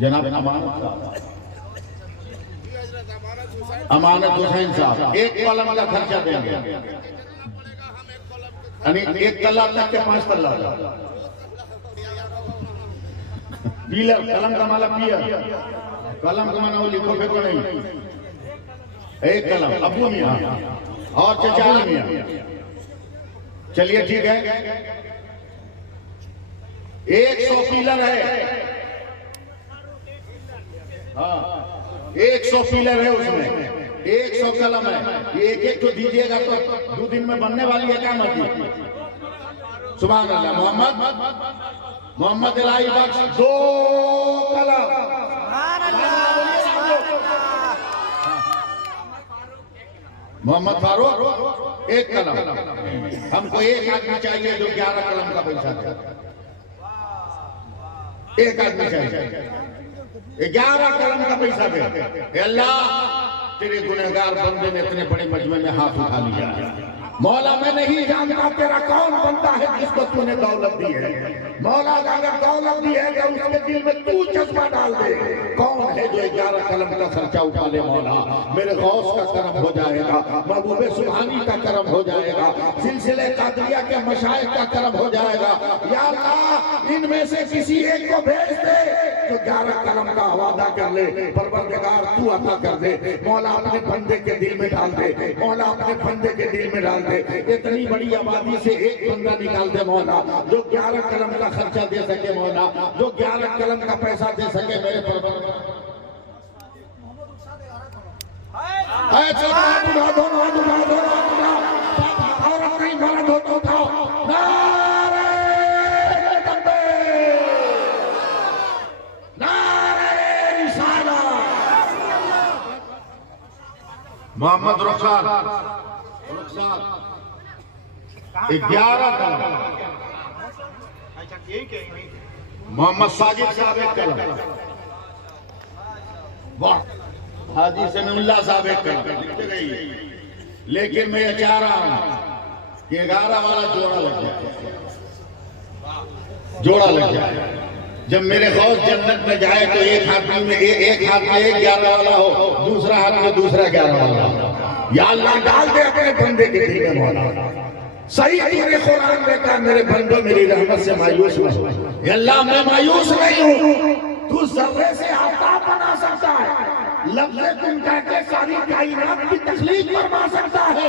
जनाब अमानत हुसैन साहब एक कलम का खर्चा देंगे, यानी एक तल्ला तक के 5 तल्ला पीलर कलम का माला पियर कलम का माना वो लिखो फेंको नहीं, एक कलम अबू मियाँ और चचा मियाँ। चलिए ठीक है, 100 पीलर है, हाँ 100 पीलर है उसमें, 100 कलम है। ये एक एक तो दीजिएगा तो 2 दिन में बनने वाली है क्या मस्जिद। सुभान अल्लाह। मोहम्मद इलाही बख्श 2 कलम, मोहम्मद फारूक 1 कलम। हमको एक आदमी चाहिए जो 11 कलम का पैसा दे, एक आदमी चाहिए 11 कलम का पैसा दे। अल्लाह तेरे गुनहगार बंदे ने इतने बड़े मजमे में हाथ उठा लिया। मौला मैं नहीं जानता तेरा कौन बंदा है जिसको तूने दौलत दी है। मौला अगर दौलत दी है तो उसके दिल में तू जज्बा डाल दे। कौन है जो 11 कलम का खर्चा उठा ले। मौला मेरे गौस का करम हो जाएगा, महबूबे सुभानी का करम हो जाएगा, सिलसिले कादरिया के मशाइख का करम हो जाएगा। या अल्लाह इनमें से किसी एक को भेज दे जो 11 कलम का वादा कर ले। परवरदिगार तू अता कर दे। मौला अपने बंदे के दिल में डाल दे, मौला अपने बंदे के दिल में डाल दे। इतनी बड़ी आबादी से एक बंदा निकाल दे मौला जो 11 कलम का खर्चा दे सके, मौला जो 11 कलम का पैसा दे सके। मेरे मोहम्मद रुखसार 11 कलम, मोहम्मद साजिद साहब 1 कलम, वाह हाजी समीउल्लाह साहब 1 कलम। लेकिन मैं ये चाह रहा हूं कि 11 वाला जोड़ा लग जाए, जोड़ा लग जाए। जब मेरे गौस जन्नत में जाए तो एक हाथ में एक 11 वाला हो, दूसरा हाथ में दूसरा 11 वाला हो। या अल्लाह डाल दे अपने बंदे के दिल में मौला। सही तूने कुरान में कहा मेरे बंदो मेरी रहमत से मायूस मत हो। या अल्लाह मैं मायूस नहीं हूँ, तू जर्रे से आफ्ताब बना सकता है, लफ्ज़े तुम कहते सारी कायनात की तखलीक फरमा सकता है।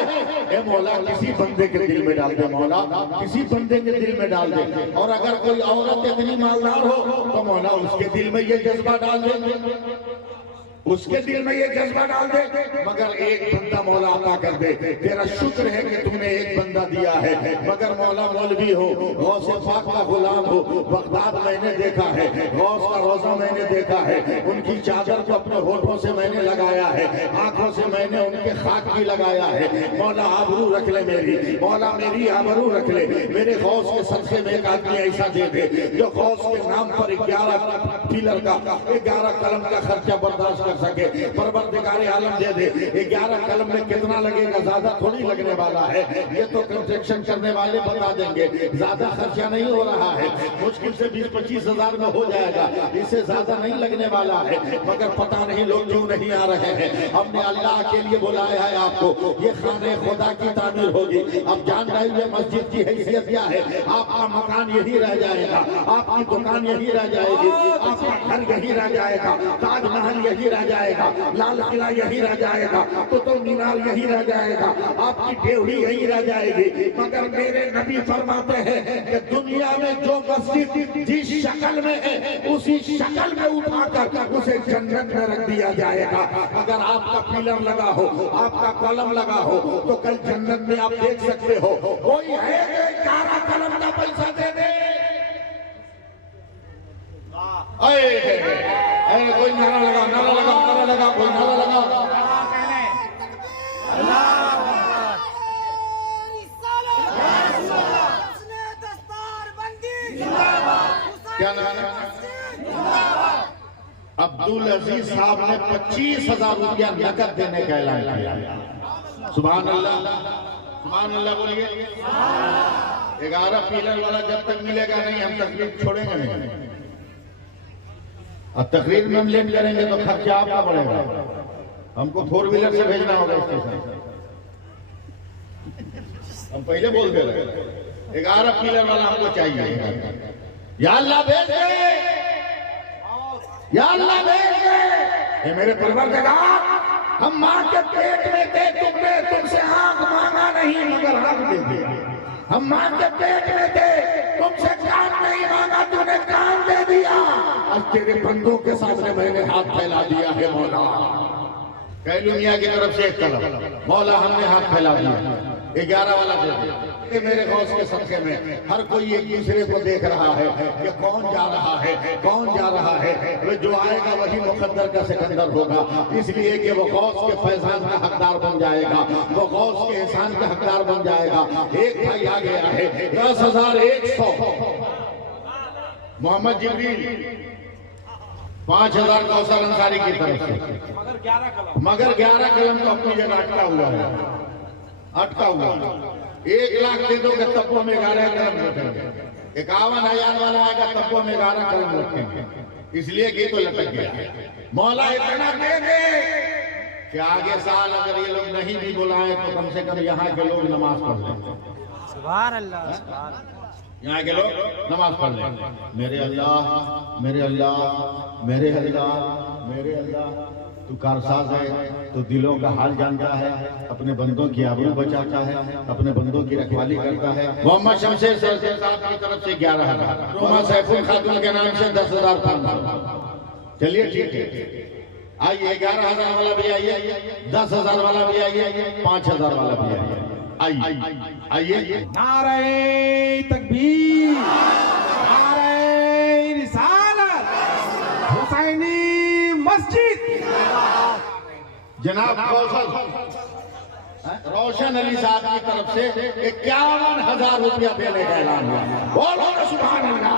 ए मौला किसी बंदे के दिल में डाल दे, मौला किसी बंदे के दिल में डाल दे। और अगर कोई औरत इतनी मालदार हो तो मौला उसके दिल में ये जज्बा डाल दे, उसके दिल में ये जज्बा डाल दे। मगर एक बंदा मौला अता कर दे। तेरा शुक्र है कि तूने एक बंदा दिया है। मगर मौला मौलवी हो, गौसे पाक का गुलाम हो, बगदाद मैंने देखा है, गौस का रोजा मैंने देखा है, उनकी चादर को अपने होठों से मैंने लगाया है, आंखों से मैंने उनके खाक भी लगाया है। मौला आबरू रख ले मेरी, मौला मेरी आबरू रख ले। मेरे गौस के सदके में एक आदमी ऐसा दे दे जो गौस के नाम पर 11 पीलर का 11 कलम का खर्चा बर्दाश्त कर सके। परवरदिगार आलम दे दे। 11 कलम में कितना लगेगा, ज्यादा थोड़ी लगने वाला है। ये तो कंस्ट्रक्शन करने वाले बता देंगे, ज्यादा खर्चा नहीं हो रहा है, मुश्किल से 20-25 हजार में हो जाएगा, इससे ज्यादा नहीं लगने वाला है। मगर पता नहीं लोग क्यों नहीं आ रहे हैं। हमने अल्लाह के लिए बुलाया है आपको, ये खाने खुदा की तामीर होगी। अब जान रहे हैं मस्जिद की हैसियत क्या है। आपका मकान यही रह जाएगा, आपकी दुकान यही रह जाएगी, आपका घर यही रह जाएगा, ताजमहल यही रह जाएगा, लाल किला यही रह जाएगा, कुतुब मीनार यही रह जाएगा, आपकी डेवढ़ी यही रह जाएगी। मगर मेरे नबी फरमाते हैं कि दुनिया में जो मस्जिद जिस शक्ल में है उसी शक्ल में उठाकर उसे जन्नत में रख दिया जाएगा। अगर आपका पिलर लगा हो, आपका कलम लगा हो तो कल जन्नत में आप देख सकते हो। कोई है 11 कलम का पैसा दे दे। कोई नारा लगा, नारा लगा, नारा लगा, कोई नारा लगा। क्या नाम है? अब्दुल अजीज साहब ने 25,000 रुपया नकद देने का ऐलान किया। सुभान अल्लाह, सुभान अल्लाह बोलिए। 11 पीलर वाला जब तक मिलेगा नहीं हम तकलीफ छोड़ेंगे नहीं। और तकरीर में हम लेट करेंगे तो खर्चा आपका बढ़ेगा, हमको 4 व्हीलर से भेजना होगा स्टेशन। हम पहले बोल दे रहे 11 पिलर वाला हमको चाहिए। या अल्लाह भेज दे, या अल्लाह भेज दे। ये मेरे परवरदिगार, हम मां के पेट में थे, तुमने तुमसे आंख मांगा नहीं मगर आंख दे दिया। हम मां के पेट में थे, तुमसे कान नहीं मांगा, तूने कान दे दिया। आज तेरे बंदों के सामने मैंने हाथ फैला दिया है मौला। कैलुनिया की तरफ से एक कलम, मौला हमने हाथ फैला दिया, 11 वाला दे दिया। मेरे गौस के सदके में हर कोई एक दूसरे को देख रहा है कि कौन जा रहा है, कौन जा रहा है। वो जो आएगा वही मुकद्दर का सिकंदर होगा, इसलिए कि वो गौस के फैजान का हकदार बन जाएगा, वो गौस के एहसान का हकदार बन जाएगा। एक भाई आ गया है 10,100 मोहम्मद जिब्रील, 5,000 कौसर अंसारी की तरफ से, मगर 11 कलम तो अपनी जगह अटका हुआ है, अटका हुआ। 1 लाख दे दोगे तब्बों में 11 कलम रखेंगे, 51,000 वाला आएगा तब्बों में 11 कलम रखेंगे, इसलिए कि तो लटक गया। मौला इतना दे दे कि आगे साल अगर ये लोग नहीं भी बुलाए तो कम से कम यहाँ के लोग नमाज पढ़ लें। सुभान अल्लाह, सुभान अल्लाह। यहाँ के लोग नमाज पढ़ लें। मेरे अल्लाह, मेरे अल्लाह, मेरे अल्लाह, मेरे अल्लाह, तू कारसाज है, तो दिलों का हाल जानता है, अपने बंदों की आबरू बचाता है, अपने बंदों की रखवाली करता है। मोहम्मद शमशेर साहब की तरफ से 11,000, रोमा सैफुल खातून के नाम से 10,500। चलिए ठीक है, आइए 11,000 वाला भी आइए, 10,000 वाला भी आइए, 5,000 वाला भी आइए, आइए। नारे तकबीर, नारे रिसालत, हुसैनी मस्जिद। जनाब रोशन अली साहब की तरफ से 51,000 रुपया देने का ऐलान हुआ। बोलो सुभान अल्लाह।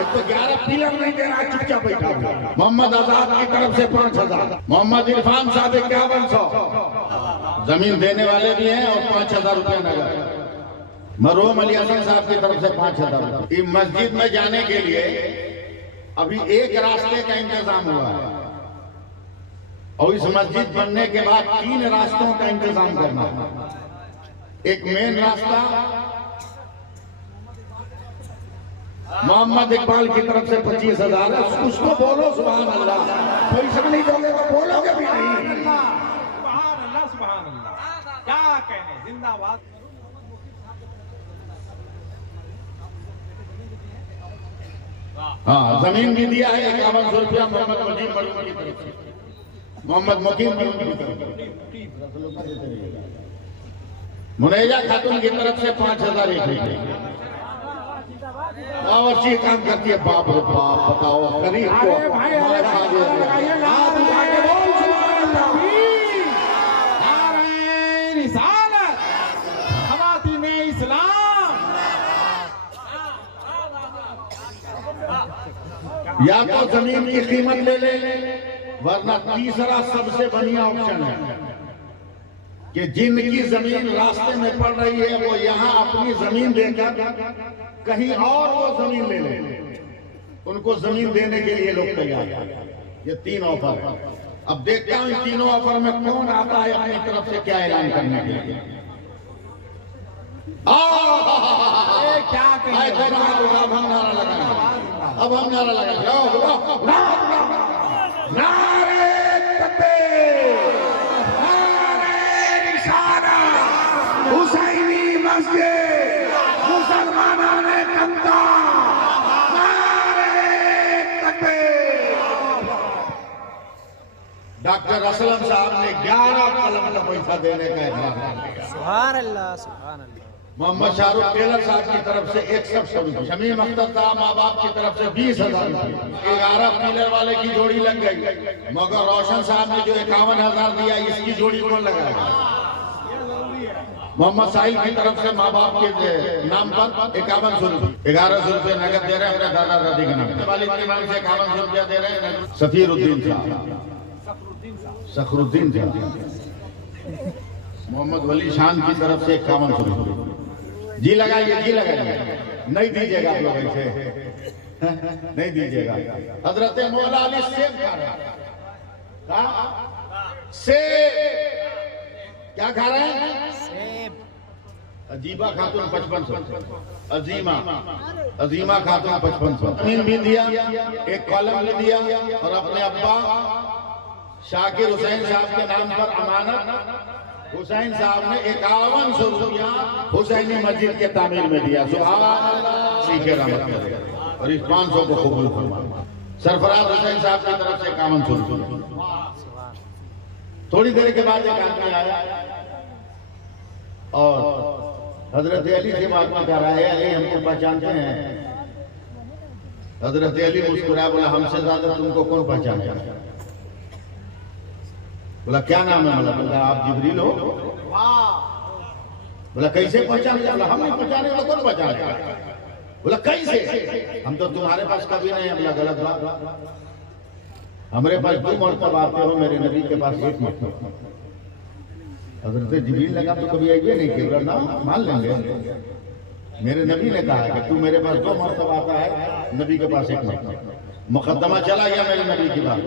एक तो 11 पिलर नहीं दे रहा, चुपचाप बैठा हुआ। मोहम्मद आजाद की तरफ से 5,000, मोहम्मद इरफान साहब 5100 जमीन देने वाले भी हैं और 5,000 रुपया नगर। मरहूम अली हसन साहब की तरफ से 5,000। मस्जिद में जाने के लिए अभी एक रास्ते का इंतजाम हुआ है और इस मस्जिद बनने के बाद 3 रास्तों का इंतजाम करना है। एक मेन रास्ता मोहम्मद इकबाल की तरफ से 25,000 है, कुछ तो बोलो सुभान अल्लाह। पैसा नहीं दोगे तो बोलोगे भी नहीं। सुभान अल्लाह, सुभान अल्लाह, क्या कहने, जिंदाबाद। हाँ, जमीन भी दिया है 5100 रुपया मोहम्मद मुजीब मरहूम की तरफ से, मोहम्मद मुकीम मुनैजा खातून की तरफ से 5,000 रुपये। और अच्छी काम करती है, बाप रे बाप, बताओ गरीब को रिसालत, खवातीन इस्लाम। या तो जमीन की कीमत ले ले, वरना तीसरा सबसे बढ़िया ऑप्शन है कि जिनकी जमीन रास्ते में पड़ रही है वो यहाँ अपनी जमीन देकर कहीं और वो जमीन ले ले, उनको जमीन देने के लिए लोग तैयार हैं। ये 3 ऑफर है। अब देखता हूं इन तीनों ऑफर में कौन आता है अपनी तरफ से क्या ऐलान करने के लिए। क्या अब हम नारा लगा, अब हम नारा लगा, नारे तकबीर, नारे रिसालत, हुसैनी मस्जिद, मुसलमानों ने कंधा, नारे तकबीर। डॉक्टर असलम साहब ने 11 कलम का पैसा देने का ऐलान किया। सुभान अल्लाह, सुभान अल्लाह। मोहम्मद शाहरुख टेलर साहब की तरफ से 6100 रुपये, शमीम अख्तर साहब माँ बाप की तरफ से 20,000 रुपये। 11 पिलर वाले की जोड़ी लग गई, मगर रोशन साहब ने जो 51,000 दिया इसकी जोड़ी कौन लगाएगा? मोहम्मद साहिल की तरफ से माँ बाप के नाम पर 5100 रुपये, 1100 रुपये नगद दे रहे हैं अपने दादा दादी के नाम। वालिद के नाम से 5100 रुपया दे रहे हैं सफीरुद्दीन साहब, सखरुद्दीन साहब। मोहम्मद वली शान की तरफ से 5100 रुपये। जी लगाइए, जी लगाइए, नहीं दीजिएगा आप लोग ऐसे। नहीं दीजिएगा। हजरत मौला अली सेब खा रहे हैं। सेब क्या खा रहे हैं? सेब। अजीबा खातून 5500, अजीमा खातून 5500 जमीन भी दिया, एक कॉलम भी दिया और अपने अब्बा शाकिर हुसैन साहब के नाम पर अमानत हुसैन साहब ने 5100 रुपया हुसैनी मस्जिद के तामीर में दिया। सुभान अल्लाह, सीखे रहमत करे और इस 500 को कबूल फरमा। सरफराज हुसैन साहब की तरफ से 5100 रुपया। थोड़ी देर के बाद एक आदमी आया और हजरत अली से बात कर रहा है, अली हमको पहचानते हैं? हजरत अली मुस्कुराया, बोला हमसे ज्यादा तुमको कौन पहचाने? बोला क्या नाम है? बोला आप जिब्रील हो। बोला कैसे पहचाने? बोला हम नहीं पहचाने, बोला कौन पहचाने? बोला कैसे? हम तो तुम्हारे पास कभी नहीं है। बोला गलत बात, हमारे पास 2 मरतबा आते हो, मेरे नबी के पास 1 मरतबा। हजरत जिब्रील लगा तो कभी आइए नहीं कि ना मान लेंगे। मेरे नबी ने कहा कि तू मेरे पास 2 मरतबा आता है, नबी के पास 1 मरतबा। मुकद्दमा चला गया मेरे नबी की बात।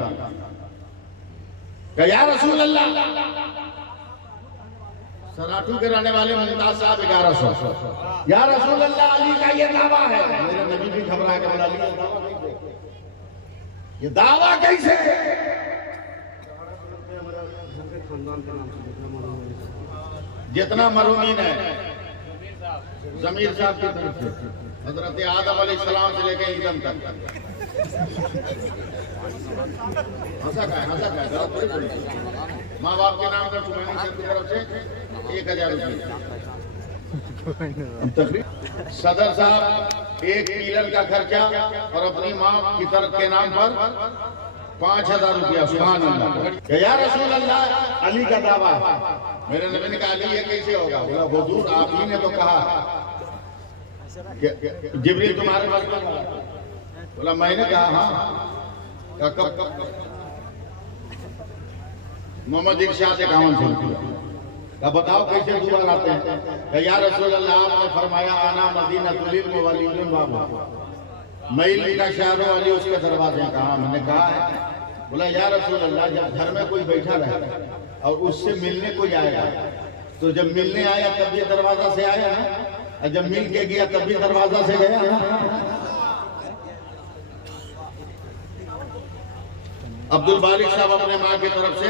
या रसूल अल्लाह, सराठू के रहने वाले मुमताज साहब 1100। या रसूल अल्लाह, अली का ये दावा है। मेरे नबी भी घबरा के बोला ये दावा कैसे? जितना मरूमीन है जमीर साहब की तरफ से, हजरत आदम अलैहिस्सलाम से लेकर ईदम तक। माँ बाप के नाम पर की तरफ से 1000 रुपये। सदर साहब 1 पीलर का खर्चा और अपनी माँ की तरफ के नाम पर 5000 रुपया। सुभान अल्लाह। या रसूल अल्लाह, अली का दावा है। मेरे नबी ने कहा अली ये कैसे होगा? बोला हुजूर आप ही ने तो कहा जिब्रील तुम्हारे पास। बोला मैंने कहा हाँ। कब? मोहम्मद इरशाद से 5100 रुपया। अब बताओ कैसे दुआ आते हैं? या रसूल अल्लाह, आपने फरमाया आना मदीनतुल इल्म वल इल्म बाबू, मैं का शहर अली उसके दरवाजे। कहा मैंने कहा है। बोला या रसूल अल्लाह, जब घर में कोई बैठा रहे और उससे मिलने कोई आएगा, तो जब मिलने आया तब ये दरवाजा से आया ना, और जब मिल के गया तब भी दरवाजा से गया ना। अब्दुल बारिक साहब अपने माँ की तरफ से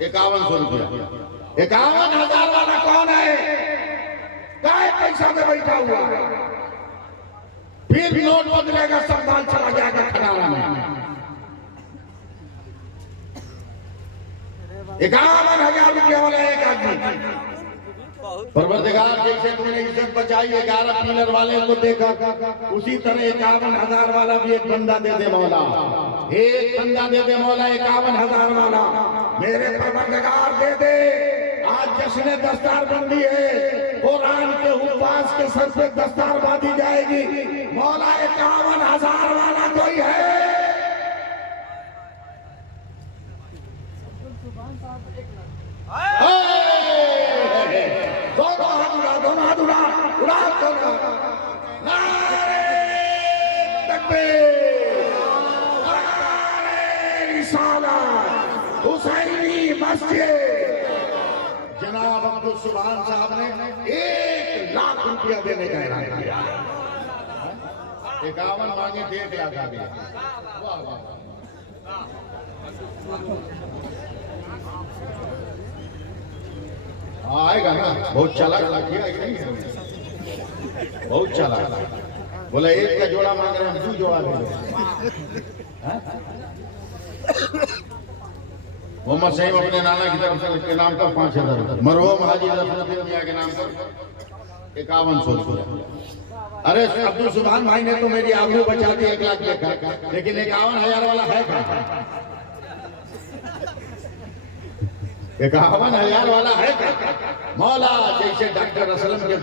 5100 रुपया। 51,000 वाला कौन है? काय पैसा में बैठा हुआ है? फिर नोट बदलेगा, सब दाल चला जाएगा खटारा में। 51,000 रुपया वाला एक आदमी। परवरदिगार जैसे तुमने इज्जत बचाई 11 पीलर वाले को देखा, उसी तरह 51,000 वाला भी एक बंदा दे दे मौला। एक बंदा दे दे मौला 51,000 वाला। मेरे परवरदिगार दे दे। आज जश्न दस्तार बंदी है, कुरान के हुफ्फाज के सर पे दस्तार बांधी जाएगी। मौला 51,000 वाला कोई है? दोनों हाथ उड़ा नारे तकबीर, नारे रिसालत, हुसैनी मस्जिद। जनाब अब्दुल सुभान साहब ने 1 लाख रुपया देने का ऐलान किया। 51 मांगे थे, 1 लाख आ गया। वाह वाह। आएगा ना, बहुत चालाक किया नहीं है, बहुत चालाक। बोला 1 का जोड़ा मांग रहे हैं, 2 जोड़ा ले लो। मोहम्मद सईद अपने नाना की तरफ से के नाम पर 5000 रुपये, मरहूम हाजी रफीउद्दीन मियां के नाम पर 5100 रुपये। अरे अब्दुल सुभान भाई ने तो मेरी आबरू बचा दी 1 लाख देकर, लेकिन 51,000 वाला है कहाँ? 51,000 वाला है क्या? मौला जैसे डॉक्टर असलम के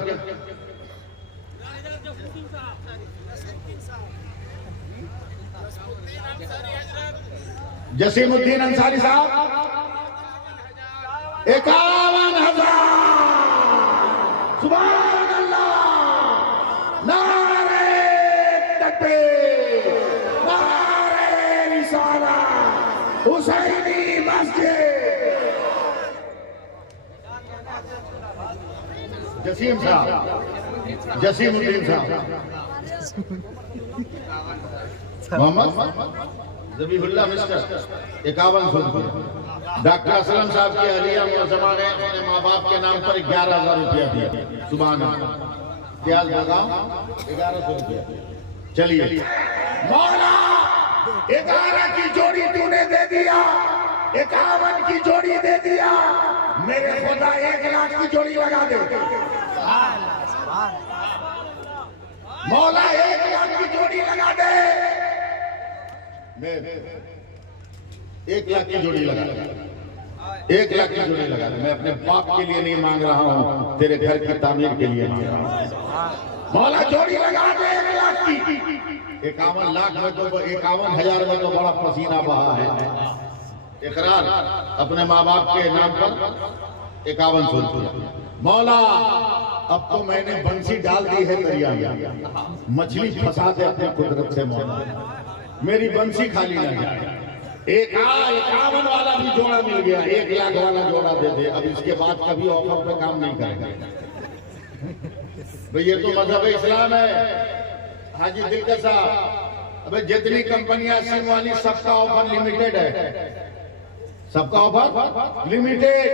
जसीमुद्दीन अंसारी साहब 51,000। सुभान अल्लाह, नारे तकबीर। हुसैनी मस्जिद। जसीम साहब, जसीमुद्दीन साहब, मोहम्मद जबीहुल्लाह मिस्टर 5100 रुपया। डॉक्टर असलम साहब की अलिया मुअज़्ज़मा ने अपने माँ बाप के नाम पर 11,000 रुपया दिया। सुभान अल्लाह। क्या लगाओ 1100 रुपया। चलिए मौला 11 की जोड़ी तूने दे दिया, 51 की जोड़ी दे दिया, मेरे खुदा 1 लाख की जोड़ी लगा दे। मौला 1 लाख की जोड़ी लगा दे। मैं 1 लाख की जोड़ी लगा दे, 1 लाख की जोड़ी लगा दे। मैं अपने बाप के लिए नहीं मांग रहा हूँ, तेरे घर की तामीर के लिए मांग रहा हूँ। मौला जोड़ी लगा दे 1 लाख की। 51 लाख में तो 51,000 में तो बड़ा पसीना बहा है। इकरार अपने माँ बाप के नाम पर 5100 रुपया। मौला अब तो मैंने बंसी डाल दी है दरिया में, मछली फंसा दे अपनी कुदरत से। मौला मेरी बंसी खाली ना जाए। 51 वाला भी जोड़ा मिल गया, 1 लाख वाला जोड़ा दे दे। अब इसके बाद कभी ऑफर पे काम नहीं करेंगे भाई, ये तो मजहब इस्लाम है। हाजी दिलकश साहब, अबे जितनी कंपनियां सिम वाली सबका ऑफर लिमिटेड है, सबका ऑफर लिमिटेड।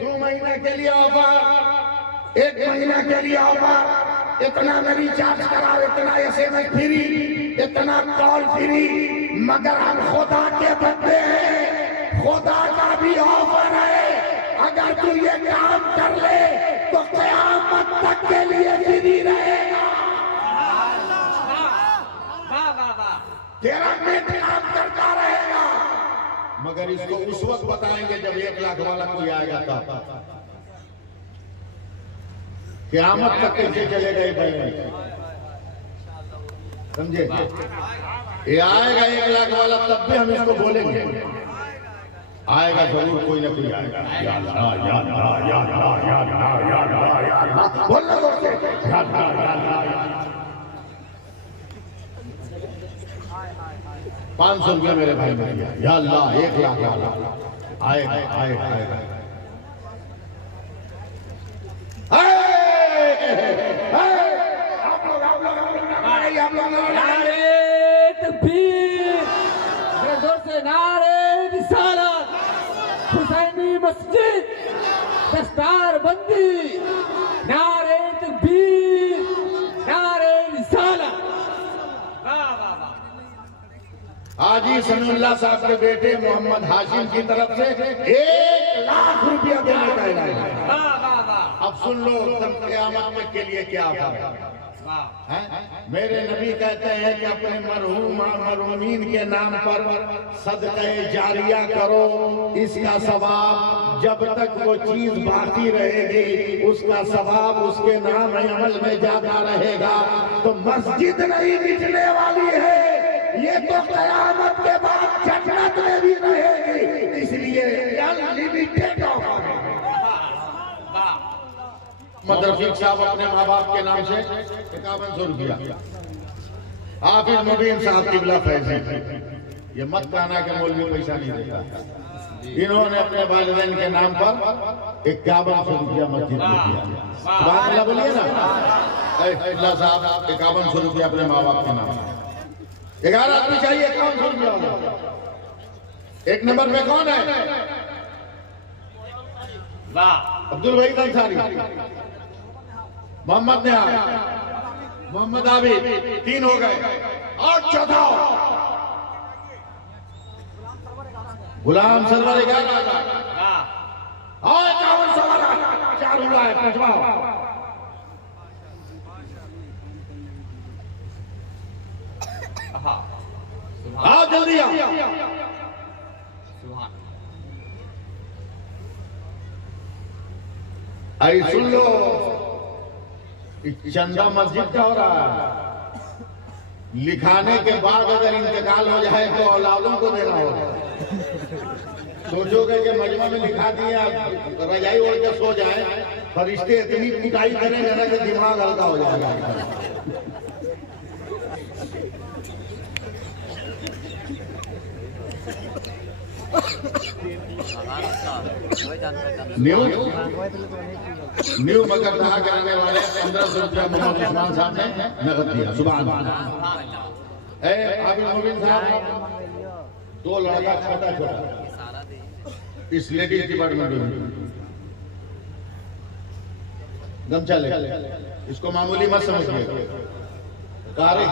2 महीने के लिए ऑफर, 1 महीना के लिए ऑफर। इतना में रिचार्ज कराओ, इतना SMS फ्री, इतना कॉल फ्री। मगर हम खुदा के बंदे हैं, खुदा का भी ऑफर है। अगर तू ये काम कर ले तो क़यामत तक के लिए फ्री रहेगा। तेरा नेट काम करता रहेगा। मगर इसको उस वक्त बताएंगे जब 1 लाख वाला कोई आएगा तब। क़यामत तक कैसे चलेगा ये बैलेंस, समझे? ये आएगा 1 लाख वाला, तब भी हम इसको बोलेंगे। आएगा जरूर, कोई ना कोई आएगा। या अल्लाह, या अल्लाह, या अल्लाह, या अल्लाह, या अल्लाह, या अल्लाह। बोल लो दोस्त, या अल्लाह, या अल्लाह। 500 रुपया मेरे भाई ने दिया। या अल्लाह 1 लाख वाला आएगा, आएगा, आएगा। आप लोग नारे तकबीर, जोर से नारे रिसालत, हुसैनी मस्जिद, दस्तार बंदी, नारे तकबीर, नारे रिसालत। हाजी समीउल्लाह साहब के बेटे मोहम्मद हाशिम की तरफ से 1 लाख रुपया देने का ऐलान है। अब सुन लो क़यामत के लिए क्या ऑफर है। मेरे नबी कहते हैं कि अपने मरहूमीन के नाम पर सदक़े जारिया करो, इसका सवाब जब तक वो चीज बाकी रहेगी उसका सवाब उसके नाम अमल में जाता रहेगा। तो मस्जिद नहीं मिटने वाली है, ये तो क़यामत के बाद जन्नत में भी रहेगी। इसलिए अनलिमिटेड ऑफर है। रफीक साहब अपने माँ बाप के नाम से 5100 रुपया। हाफिज मुबीन साहब किबला फैज़ी, ये मत कहना कि मौलवी पैसा नहीं देता। इन्होंने अपने वालिदैन के नाम पर 5100 रुपया मस्जिद में दिया। बात अल्लाह बोलिए ना। अल्लाह साहब 5100 रुपया अपने माँ बाप के नाम पर। 11 आदमी चाहिए 5100 रुपया। 1 नंबर पे कौन है? अब्दुल वहीद अंसारी, मोहम्मद निहाल, मोहम्मद आबिद, 3 हो गए। और चौथा गुलाम सरवर 11,000 और 51 4 हुआ है। 5वां आओ जल्दी आओ। आई सुन लो, चंदा मस्जिद का हो रहा है। लिखाने के बाद अगर इंतकाल हो जाए तो औलादों को देना होगा। सोचोगे कि मजमा में लिखा दिया, रजाई ओढ़ के सो जाए, फरिश्ते इतनी पिटाई करेंगे ना कि दिमाग हल्का हो जाएगा। न्यू न्यू मकरदहा के रहने वाले 1500 रुपया मोहम्मद उस्मान साहब ने नकद दिया। सुभान अल्लाह। आबिद मोबिन साहब दो लड़का छोटा छोटा इस लेडीज डिपार्टमेंट में गमछा ले, इसको मामूली मत समझिए। कार्य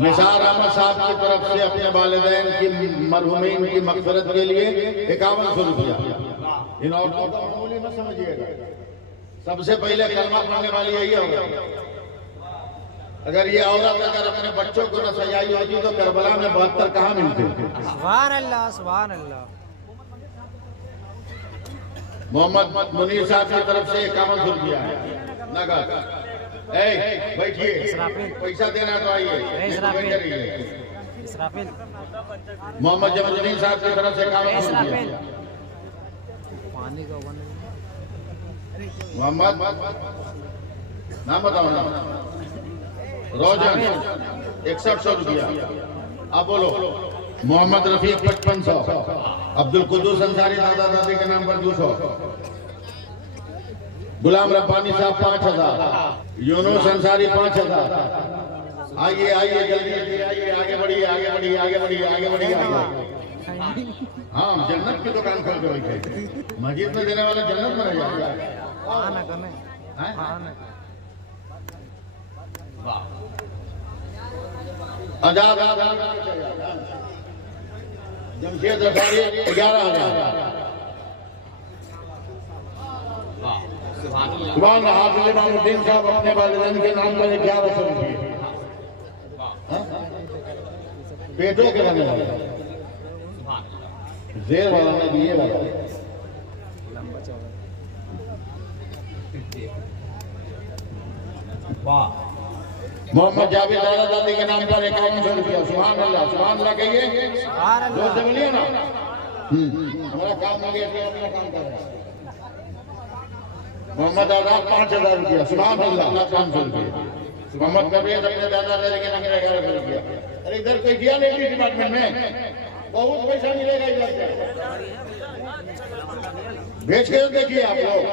निसार अहमद साहब की तरफ से अपने वालिदैन की मरहुमीन की मग़फ़िरत के लिए 5100 रुपया। इन औरतों को मामूली मत समझिएगा। सबसे पहले कलमा पढ़ने वाली यही होगा। अगर ये औरत अगर अपने बच्चों को न सजाई होती तो करबला में 72 कहाँ मिलते। सुभान अल्लाह, सुभान अल्लाह। मोहम्मद मुनीर साहब की तरफ से 5100 रुपया नगद। बैठिए, पैसा देना तो आइए। मोहम्मद जमालुद्दीन साहब की तरफ से 5100 रुपया। मोहम्मद नाम बताओ ना। रोजन 6100 रुपया। अब बोलो। मोहम्मद रफीक 5500। अब्दुल कुद्दूस अंसारी दादा दादी के नाम पर 200। गुलाम रब्बानी साहब 5000। यूनुस अंसारी 5000। आइए आइए जल्दी जल्दी आइए, आगे बढ़िए आगे बढ़िए आगे बढ़िए आगे बढ़िए। हाँ, जन्नत की दुकान खोल के बैठे। मस्जिद में देने वाले जन्नत में रह जाएगा। आजाद जमशेद रफारी 11000। सुभान हाफिज इमामुद्दीन साहब अपने वालिदैन के नाम पर 1100 रुपये। पेटों के रहने वाले जेर वाला ने दिए वाला। मोहम्मद जावेद दादा दादी के नाम पर 5100 रुपया। सुभान अल्लाह, सुभान अल्लाह कहिए। जोर से बोलिए ना। हमारा काम हो गया, अपना काम कर रहे हैं। मोहम्मद आजाद 5000 रुपया। सुभान अल्लाह, 500 रुपया। मोहम्मद कबीर अपने दादा दादी के नाम पर 1100 रुपया। अरे इधर कोई दिया नहीं डिपार्टमेंट में, बहुत पैसा मिलेगा इधर से। भेज के देखिए आप लोग।